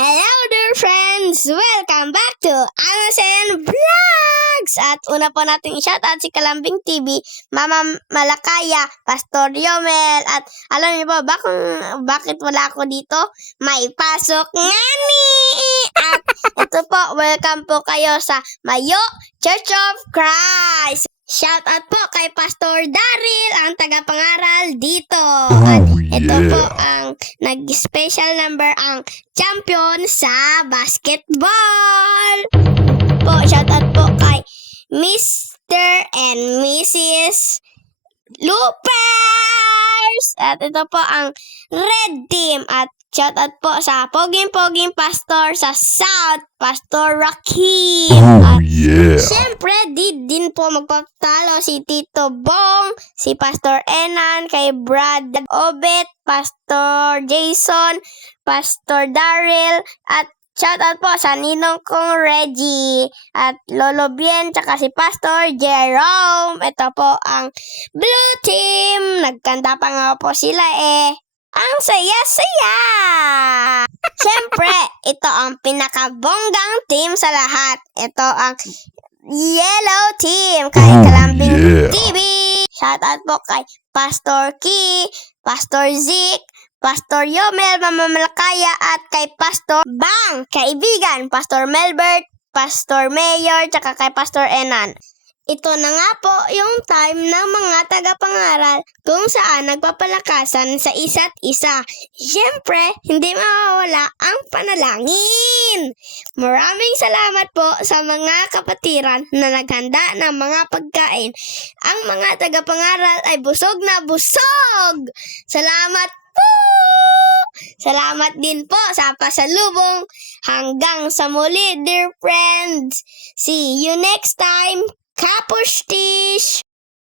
Hello dear friends! Welcome back to Anosen Vlogs! At una po natin i-shoutout si Kalambing TV, Mama Malakaya, Pastor Yomel, at alam niyo po bakit wala ako dito? May pasok nga ni! At ito po, welcome po kayo sa Mayo Church of Christ! Shoutout po kay Pastor Daryl, ang tagapangaral dito. At ito po ang nag-special number ang champion sa basketball. Po, shoutout po kay Mr. and Mrs. Loopers. At ito po ang red team. At shoutout po sa poging-poging pastor sa South, Pastor Rakim. Siyempre, din po magpapatalo si Tito Bong, si Pastor Enan, kay Brad Obet, Pastor Jason, Pastor Daryl, at shoutout po sa ninong kong Reggie, at Lolo Bien, tsaka si Pastor Jerome. Ito po ang Blue Team. Nagkanta pa nga po sila Ang saya-saya! Siyempre, ito ang pinakabonggang team sa lahat. Ito ang Yellow Team kay Kalambing TV. Shoutout po kay Pastor Key, Pastor Zik, Pastor Yomel, Mama Malakaya, at kay Pastor Bang, kaibigan, Pastor Melbert, Pastor Mayor, tsaka kay Pastor Enan. Ito na nga po yung time ng mga tagapangaral kung saan nagpapalakasan sa isa't isa. Siyempre, hindi mawawala ang panalangin. Maraming salamat po sa mga kapatiran na naghanda ng mga pagkain. Ang mga tagapangaral ay busog na busog. Salamat po! Salamat din po sa pasalubong. Hanggang sa muli, dear friends. See you next time. Kapusti!